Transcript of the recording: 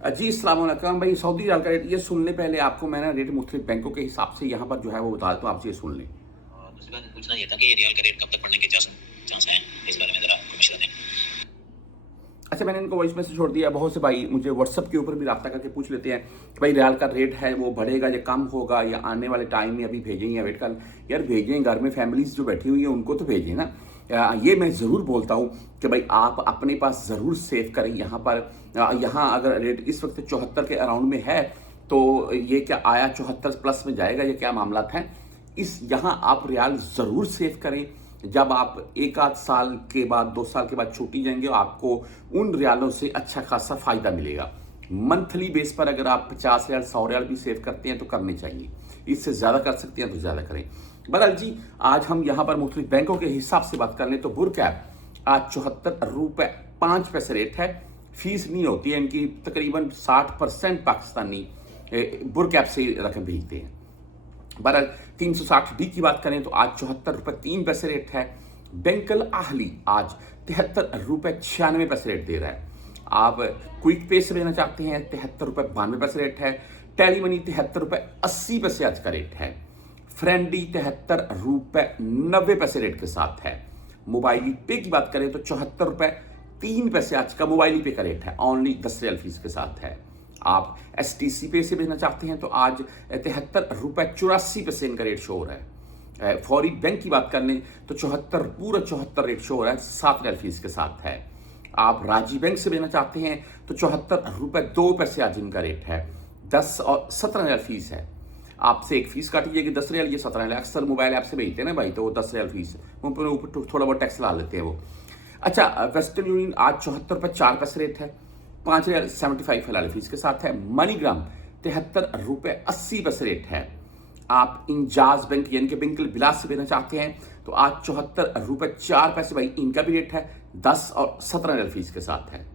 जी अस्सलाम वालेकुम भाई। सऊदी रियाल का रेट ये सुन ले, पहले आपको मैंने रेट मुख्तलिफ बैंकों के हिसाब से यहाँ पर जो है वो बता देता हूँ, आपसे ये सुन लें। दूसरी बात पूछना ये था कि रियाल का रेट कब तक बढ़ने के चांस हैं, इस बारे में जरा मशवरा दें। अच्छा, मैंने इनको वॉइस मैसेज छोड़ दिया। बहुत से भाई मुझे व्हाट्सअप के ऊपर भी रब्ता करके पूछ लेते हैं कि भाई रियाल का रेट है वो बढ़ेगा या कम होगा या आने वाले टाइम में अभी भेजें या वेट कर। यार भेजें, घर में फैमिलीज जो बैठी हुई है उनको तो भेजें ना। ये मैं ज़रूर बोलता हूँ कि भाई आप अपने पास ज़रूर सेव करें। यहाँ पर यहाँ अगर रेट इस वक्त 74 के अराउंड में है तो ये क्या आया 74 प्लस में जाएगा, ये क्या मामला है। इस यहाँ आप रियाल ज़रूर सेव करें। जब आप एक आध साल के बाद 2 साल के बाद छूटी जाएंगे आपको उन रियालों से अच्छा खासा फ़ायदा मिलेगा। मंथली बेस पर अगर आप 50 रियाल 100 रियाल भी सेव करते हैं तो करने चाहिए। इससे ज़्यादा कर सकते हैं तो ज़्यादा करें। बहरहाल जी, आज हम यहाँ पर मुख्तलिफ बैंकों के हिसाब से बात कर लें तो बुरकैप आज 74 रुपये 5 पैसे रेट है। फीस नहीं होती है इनकी, तकरीबन 60% पाकिस्तानी बुरकैप से रकम भेजते हैं। बहरहाल 360 डी की बात करें तो आज 74 रुपये 3 पैसे रेट है। बैंकल आहली आज 73 रुपये 96 पैसे रेट दे रहा है। आप क्विक पे से लेना चाहते हैं 73 रुपये 92 पैसे रेट है। टेली मनी 73 रुपये 80 पैसे आज का रेट है। फ्रेंडी 73 रुपये 90 पैसे रेट के साथ है। मोबाइल पे की बात करें तो 74 रुपये 3 पैसे आज का मोबाइल पे का रेट है, ओनली 10 रियाल फीस के साथ है। आप STC पे से भेजना चाहते हैं तो आज 73 रुपये 84 पैसे इनका रेट शो हो रहा है। फौरी बैंक की बात कर लें तो 74 पूरा 74 रेट शो हो रहा है, 7 रियाल फीस के साथ है। आप राजी बैंक से भेजना चाहते हैं तो 74 रुपये 2 पैसे आज इनका रेट है। 10 और 17 रियाल फीस है। आपसे एक फीस काटी जाएगी 10 रियाल, ये 17 रियाल। अक्सर मोबाइल ऐप से भेजते हैं ना भाई, तो वो 10 रियाल फीस ऊपर थोड़ा बहुत टैक्स ला लेते हैं वो। अच्छा, वेस्टर्न यूनियन आज 74 रुपये 4 पैसे रेट है। 5 रियाल 75 हलाल फीस के साथ है। मनीग्राम 73 रुपये 80 पैसे रेट है। आप इंजाज बैंक यानी कि बिंकल बिलास से भेजना चाहते हैं तो आज 74 रुपये 4 पैसे भाई इनका भी रेट है। 10 और 17 रियाल फीस के साथ है।